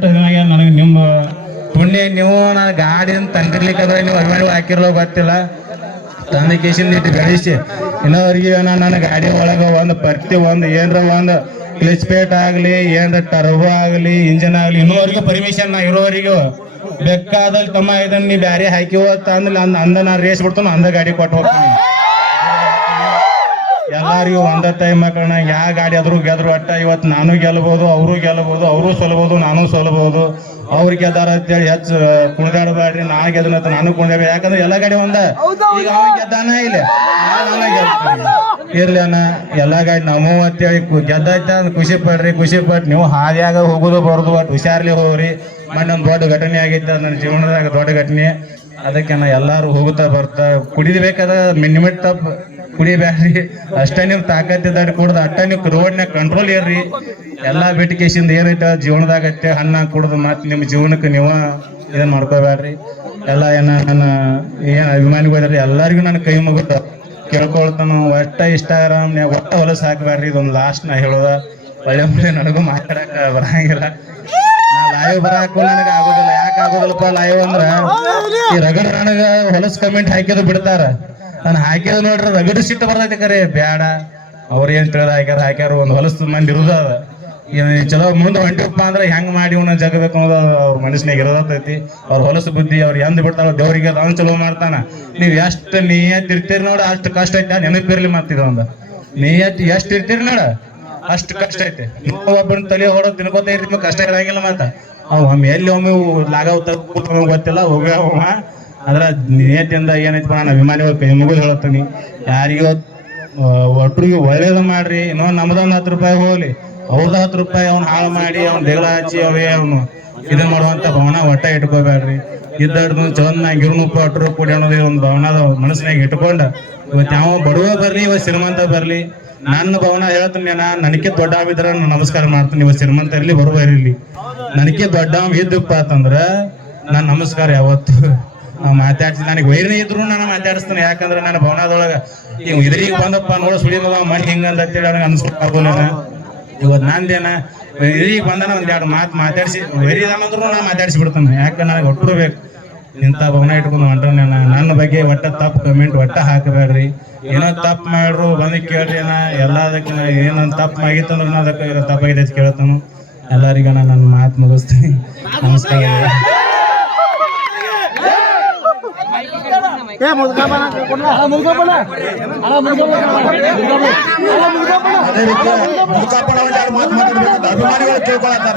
ಎಷ್ಟು ನನಗೆ ನಿಮ್ಮ ಪುಣ್ಯ, ನೀವು ನಾನು ಗಾಡಿನ ತಂದಿರ್ಲಿಕ್ಕೆ ನೀವು ಅಭಿಮಾನಿ ಹಾಕಿರ್ಲೋ ಗೊತ್ತಿಲ್ಲ. ತಂದ ಕೇಸಿಂದ ಇಟ್ಟು ಬೆಳೆಸಿ. ಇನ್ನೋರಿಗೆ ನಾನು ನನ್ನ ಗಾಡಿ ಒಳಗೆ ಒಂದು ಪರ್ತಿ, ಒಂದು ಏನರ ಒಂದು ಕ್ಲಚ್ ಪೇಟ್ ಆಗಲಿ, ಏನರ ಟರ್ಬೋ ಆಗಲಿ, ಇಂಜಿನ್ ಆಗಲಿ ಇನ್ನೋರಿಗೆ ಪರ್ಮಿಷನ್ ನಾ ಇರೋವರೆಗೂ. ಬೇಕಾದಲ್ಲಿ ತಮ್ಮ ಇದನ್ನ ನೀ ಬ್ಯಾರೆ ಹಾಕಿ ಹೋಗ್ತ ಅಂದ್ರೆ ಅಂದ ಅಂದ ನಾ ರೇಸ್ ಬಿಡ್ತಾನೆ, ಅಂದ ಗಾಡಿ ಕೊಟ್ಟು ಹೋಗ್ತೀನಿ. ಎಲ್ಲರಿಗೂ ಒಂದ ಟೈಮ್ ಮಕ್ಕಳನ್ನ ಯಾವ ಗಾಡಿ ಆದ್ರೂ ಗೆದ್ರು ಅಟ್ಟ ಇವತ್ತು ನಾನು ಗೆಲ್ಬಹುದು ಅವರು ಗೆಲ್ಬಹುದು ಅವರು ಸೋಲಬಹುದು ನಾನು ಸೋಲ್ಬಹುದು ಅವ್ರು ಗೆದ್ದಾರ ಅಂತೇಳಿ ಹೆಚ್ಚು ಕುಣಿದಾಡಬೇಡ್ರಿ ನಾ ಗೆದ್ರು ಅಂತ ನಾನು ಕುಣಿದ ಯಾಕಂದ್ರೆ ಎಲ್ಲ ಗಾಡಿ ಒಂದ. ಈಗ ಅವ ಗೆದ್ದಾನ ಇಲ್ಲ. ಇರ್ಲಿ ಅಣ್ಣ ಎಲ್ಲ ಗಾಡಿ ನಮ್ಮ ಅಂತೇಳಿ ಅಂತ ಖುಷಿ ಪಡ್ರಿ ಖುಷಿ ಪಟ್ಟು ನೀವು ಹಾದಿಯಾಗ ಹೋಗುದು ಬರೋದು ಒಟ್ಟು ಹುಷಾರ್ಲಿ ಹೋಗ್ರಿ. ಒಂದು ದೊಡ್ಡ ಘಟನೆ ಆಗೈತೆ ನನ್ನ ಜೀವನದಾಗ ದೊಡ್ಡ ಘಟನೆ. ಅದಕ್ಕೆ ನಾ ಎಲ್ಲಾರು ಹೋಗುತ್ತಾ ಬರ್ತಾ ಕುಡಿಬೇಕಾದ ಮಿನಿಮಿಟ್ ತಪ್ಪ ಅಷ್ಟೇ ನಿಮ್ಮ ನೀವು ತಾಕತ್ತಿದ್ದಾಡಿ ಕುಡ್ದು ಅಟ್ಟ ನೀವು ರೋಡ್ನ್ಯಾಗ ಕಂಟ್ರೋಲ್ ಇರ್ರಿ ಎಲ್ಲಾ ಬೇಟಿಕೇಶಿಂದ ಏನೈತೆ ಜೀವನದಾಗ ಅತ್ತೆ ಹಣ್ಣ ಕುಡ್ದು ಮತ್ತೆ ನಿಮ್ಮ ಜೀವನಕ್ಕೆ ನೀವು ಇದನ್ನ ಮಾಡ್ಕೋಬೇಡ್ರಿ. ಎಲ್ಲ ಏನ ನನ್ನ ಏನ್ ಅಭಿಮಾನಿಗಳು ಇದಾರೆ, ಎಲ್ಲರಿಗೂ ನನ್ನ ಕೈ ಮುಗಿದ ಕೇಳ್ಕೊಳ್ತಾನು. ಒಟ್ಟ ಇನ್ಸ್ಟಾಗ್ರಾಮ್ನ್ಯಾಗ ಒಟ್ಟ ಹೊಲಸು ಹಾಕಬೇಡ್ರಿ. ಇದೊಂದು ಲಾಸ್ಟ್ ನಾ ಹೇಳೋದ. ಒಳ್ಳೆ ಮುಳ್ಳೆ ನನಗೂ ಮಾತಾಡಕ ಬರಂಗಿಲ್ಲ. ಲೈವ್ ಬರಾಕು ನನಗೆ ಆಗೋದಿಲ್ಲ. ಯಾಕೆ ಆಗೋದಿಲ್ಲಪ್ಪ ಲೈವ್ ಅಂದ್ರ ಈ ರಗಡ ನನಗ ಹೊಲಸ್ ಕಮೆಂಟ್ ಹಾಕಿದ್ರು ಬಿಡ್ತಾರ. ನಾನು ಹಾಕಿದ ನೋಡ್ರಿ ರಗಡ ಸಿಟ್ಟು ಬರ್ತೈತಿ ಕರೆ. ಬ್ಯಾಡ. ಅವ್ರ ಏನ್ ತಿಳಿದ ಹಾಕ್ಯಾರ ಹಾಕ್ಯಾರ ಒಂದ್ ಹೊಲಸ್ ಮಂದಿ ಇರುದ ಚಲೋ ಮುಂದೆ ಹೊಂಟಿಪ್ಪ ಅಂದ್ರೆ ಹೆಂಗ್ ಮಾಡಿ ಇವನ ಜಗಬೇಕು ಅನ್ನೋದು ಅವ್ರ ಮನಸ್ಸಿನಾಗ ಇರೋದೈತಿ ಅವ್ರ ಹೊಲಸು ಬುದ್ಧಿ ಅವ್ರ ಎಂದ್ ಬಿಡ್ತಾರ ದೇವ್ರಿಗೆ ಅದನ್ನ ಚಲೋ ಮಾಡ್ತಾನ. ನೀವ್ ಎಷ್ಟ್ ನಿಯತ್ ಇರ್ತೀರಿ ನೋಡ, ಅಷ್ಟು ಕಷ್ಟ ಐತೆ ನೆನಪಿರ್ಲಿ ಮತ್ತಿದ ಒಂದ್. ನಿಯತ್ ಎಷ್ಟ್ ಇರ್ತೀರಿ ನೋಡ, ಅಷ್ಟ್ ಕಷ್ಟ ಐತೆ. ಒಬ್ಬನ ತಲೆ ಹೊಡೋದ್ ತಿನ್ಕೋತ ಇರ್ತೀವಿ ಕಷ್ಟ ಇರಂಗಿಲ್ಲ ಮತ್ತ. ಅವ್ ಒಮ್ಮೆ ಎಲ್ಲಿ ಒಮ್ಮೆ ಲಾಗಾವ್ ತಪ್ಪು ಗೊತ್ತಿಲ್ಲ ಹೋಗ್ಯಾವ ಅದ್ರ ನೇತಿಂದ ಏನೈತಿ ನಾನು ಅಭಿಮಾನಿಗಳು ಕೈ ಮುಗಿದು ಹೇಳತ್ತೀನಿ. ಯಾರಿಗೋ ಒಟ್ರಿಗೆ ಒಳ್ಳೇದು ಮಾಡ್ರಿ ಇನ್ನೊಂದು ನಮ್ದೊಂದು ಹತ್ತು ರೂಪಾಯಿ ಹೋಗ್ಲಿ. ಅವ್ರದ ಹತ್ತು ರೂಪಾಯಿ ಅವ್ನ ಹಾಳು ಮಾಡಿ, ಅವ್ನ ದೇಗಳ ಹಚ್ಚಿ ಅವೇ ಅವನು. ಇದು ಮಾಡುವಂತ ಭವನ ಒಟ್ಟ ಇಟ್ಕೋಬೇಡ್ರಿ. ಇದ್ದಡ್ದು ಚಂದ ಇರುನೂಪ ಅಟ್ರು ಕೂಡಿ ಅನ್ನೋದು ಒಂದು ಭವನದ ಮನಸ್ಸಿನಾಗ ಇಟ್ಕೊಂಡ. ಇವತ್ತು ಯಾವ ಬಡವ ಬರ್ಲಿ, ಇವತ್ತು ಶ್ರೀಮಂತ ಬರ್ಲಿ. ನನ್ನ ಭವನ ಹೇಳ್ತೀನಿ ನಾ ನನಗೆ ದೊಡ್ಡ ಆಗಿದ್ರೆ ನಮಸ್ಕಾರ ಮಾಡ್ತೀನಿ. ಇವತ್ತು ಶ್ರೀಮಂತ ಇರಲಿ ಬರುವ ಇರ್ಲಿ. ನನಗೆ ದೊಡ್ಡ ಇದ್ದಪ್ಪ ಅಂತಂದ್ರ ನಾನು ನಮಸ್ಕಾರ ಯಾವತ್ತು. ನಾವು ಮಾತಾಡ್ಸಿ ನನಗೆ ವೈರನೇ ಇದ್ರು ನಾನು ಮಾತಾಡಿಸ್ತಾನೆ. ಯಾಕಂದ್ರೆ ನನ್ನ ಭವನದೊಳಗ ಇವ್ ಇದ್ರಿಗೆ ಬಂದಪ್ಪ ನೋಡ ಸುಳಿದವ ಮನ್ ಹಿಂಗಂದ ಅಂತೇಳಿ ನನಗೆ ಅನ್ಸ್ಕೊಂಡು ಇವತ್ತು ನಂದೇನ? ಇದ್ರಿಗೆ ಬಂದನ ಒಂದ್ ಎರಡು ಮಾತು ಮಾತಾಡಿಸಿ. ವೈರಿದಾನಂದ್ರು ನಾನು ಮಾತಾಡಿಸಿ ಬಿಡ್ತಾನೆ ಯಾಕೆ ನನಗೆ ಒಟ್ಟು ಬೇಕು? ಇಂಥ ಭವನ ಇಟ್ಕೊಂಡು ಹೊಂಟ್ರೆ ನನ್ನ ಬಗ್ಗೆ ಒಟ್ಟ ತಪ್ಪು ಕಮೆಂಟ್ ಒಟ್ಟ ಹಾಕಬೇಡ್ರಿ. ಏನೋ ತಪ್ಪು ಮಾಡ್ರು ಬಂದು ಕೇಳ್ರಿ ನಾ. ಎಲ್ಲದಕ್ಕೆ ಏನೊಂದು ತಪ್ಪು ಆಗಿತ್ತಂದ್ರೆ ಅಂದ್ರೆ ಅದಕ್ಕೆ ತಪ್ಪಾಗಿದೆ ಕೇಳ್ತಾನು. ಎಲ್ಲರಿಗೂ ನಾನು ನನ್ನ ಮಾತು ಮುಗಿಸ್ತೀನಿ. ನಮಸ್ಕಾರ. ಅದೇ ರೀತಿ ಮುಖಾಪಣ ಮಾತು ಮಾತಾಡ್ಬೇಕಂತ ಅಭಿಮಾನಿಗಳು ಕೇಳ್ಕೊಳತ್ತಾರ